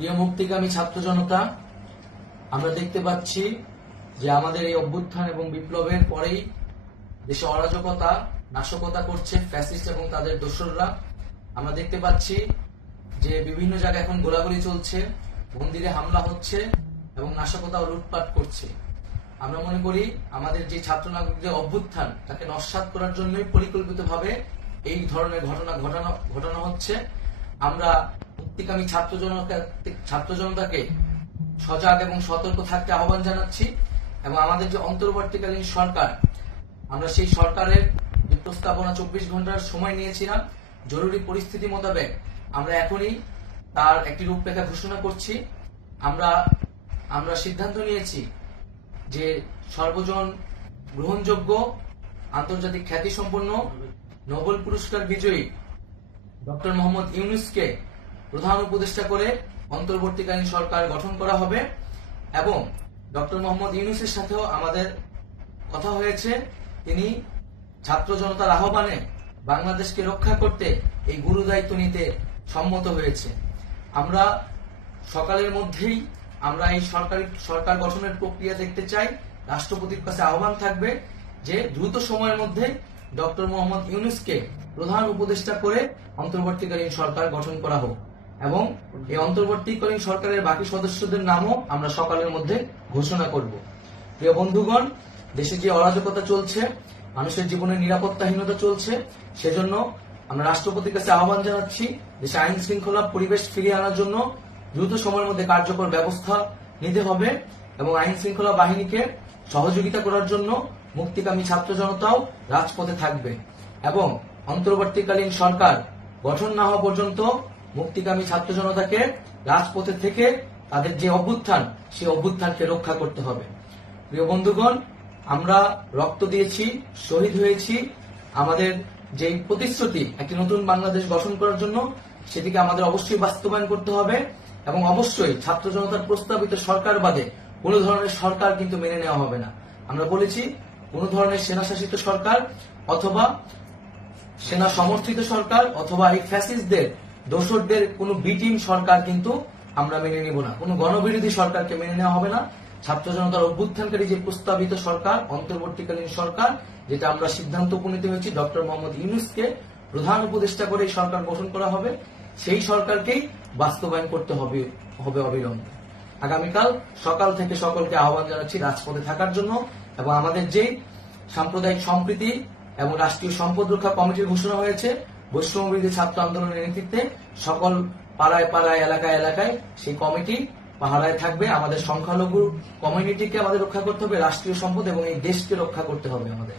প্রিয় মুক্তিকামী ছাত্র জনতা, আমরা দেখতে পাচ্ছি যে আমাদের এই অভ্যুত্থান এবং বিপ্লবের পরেই দেশে অরাজকতা নাশকতা করছে ফ্যাসিস্ট এবং তাদের দোসররা। আমরা দেখতে পাচ্ছি যে বিভিন্ন জায়গায় এখন গোলাগুলি চলছে, মন্দিরে হামলা হচ্ছে এবং নাশকতা ও লুটপাট করছে। আমরা মনে করি আমাদের যে ছাত্র নাগরিকদের অভ্যুত্থান তাকে নস্যাৎ করার জন্যই পরিকল্পিতভাবে এই ধরনের ঘটনা ঘটানো হচ্ছে। আমরা মুক্তিকামী ছাত্র জনতাকে সজাগ এবং সতর্ক থাকতে আহ্বান জানাচ্ছি এবং আমাদের যে অন্তর্বর্তীকালীন সরকার, আমরা সেই সরকারের যে প্রস্তাবনা 24 ঘন্টার সময় নিয়েছিলাম, জরুরি পরিস্থিতি মোতাবেক আমরা এখনই তার একটি রূপরেখা ঘোষণা করছি। আমরা সিদ্ধান্ত নিয়েছি যে সর্বজন গ্রহণযোগ্য আন্তর্জাতিক খ্যাতিসম্পন্ন নোবেল পুরস্কার বিজয়ী ডক্টর মোহাম্মদ ইউনূসকে প্রধান উপদেষ্টা করে অন্তর্বর্তীকালীন সরকার গঠন করা হবে এবং ডক্টর মোহাম্মদ ইউনূসের সাথেও আমাদের কথা হয়েছে। তিনি ছাত্র জনতার আহ্বানে বাংলাদেশকে রক্ষা করতে এই গুরু দায়িত্ব নিতে সম্মত হয়েছে। আমরা সকালের মধ্যেই আমরা এই সরকার গঠনের প্রক্রিয়া দেখতে চাই। রাষ্ট্রপতির কাছে আহ্বান থাকবে যে দ্রুত সময়ের মধ্যে ডক্টর মোহাম্মদ ইউনূসকে প্রধান উপদেষ্টা করে অন্তর্বর্তীকালীন সরকার গঠন করা হোক এবং এই অন্তর্বর্তীকালীন সরকারের বাকি সদস্যদের নামও আমরা সকালের মধ্যে ঘোষণা করব। প্রিয় বন্ধুগণ, দেশে যে অরাজকতা চলছে, মানুষের জীবনের নিরাপত্তাহীনতা চলছে, সেজন্য আমরা রাষ্ট্রপতির কাছে আহ্বান জানাচ্ছি দেশে আইন শৃঙ্খলা পরিবেশ ফিরিয়ে আনার জন্য দ্রুত সময়ের মধ্যে কার্যকর ব্যবস্থা নিতে হবে এবং আইন শৃঙ্খলা বাহিনীকে সহযোগিতা করার জন্য মুক্তিকামী ছাত্র জনতাও রাজপথে থাকবে এবং অন্তর্বর্তীকালীন সরকার গঠন না হওয়া পর্যন্ত মুক্তিকামী ছাত্র জনতাকে রাজপথে থেকে তাদের যে অভ্যুত্থান, সেই অভ্যুত্থানকে রক্ষা করতে হবে। প্রিয় বন্ধুগণ, আমরা রক্ত দিয়েছি, শহীদ হয়েছি। আমাদের যে প্রতিশ্রুতি একটি নতুন বাংলাদেশ গঠন করার জন্য, সেটিকে আমাদের অবশ্যই বাস্তবায়ন করতে হবে এবং অবশ্যই ছাত্র জনতার প্রস্তাবিত সরকার বাদে কোন ধরনের সরকার কিন্তু মেনে নেওয়া হবে না। আমরা বলেছি কোন ধরনের সেনা শাসিত সরকার অথবা সেনা সমর্থিত সরকার অথবা এই ফ্যাসিস্টদের দোসরদের কোন বি টিম সরকার কিন্তু আমরা মেনে নিব না। কোন গণবিরোধী সরকারকে মেনে নেওয়া হবে না। ছাত্র জনতার অভ্যুত্থানকারী যে প্রস্তাবিত সরকার, অন্তর্বর্তীকালীন সরকার, যেটা আমরা সিদ্ধান্ত উপনীত হয়েছি ডক্টর মোহাম্মদ ইউনূসকে প্রধান উপদেষ্টা করে এই সরকার গঠন করা হবে, সেই সরকারকেই বাস্তবায়ন করতে হবে অবিলম্বে। আগামীকাল সকাল থেকে সকলকে আহ্বান জানাচ্ছি রাজপথে থাকার জন্য এবং আমাদের যে সাম্প্রদায়িক সম্প্রীতি এবং রাষ্ট্রীয় সম্পদ রক্ষা কমিটির ঘোষণা হয়েছে বৈষম্যবিরোধী ছাত্র আন্দোলনের নেতৃত্বে, সকল পাড়ায় পাড়ায় এলাকায় এলাকায় সেই কমিটি পাহারায় থাকবে। আমাদের সংখ্যালঘু কমিউনিটিকে আমাদের রক্ষা করতে হবে, রাষ্ট্রীয় সম্পদ এবং এই দেশকে রক্ষা করতে হবে আমাদের।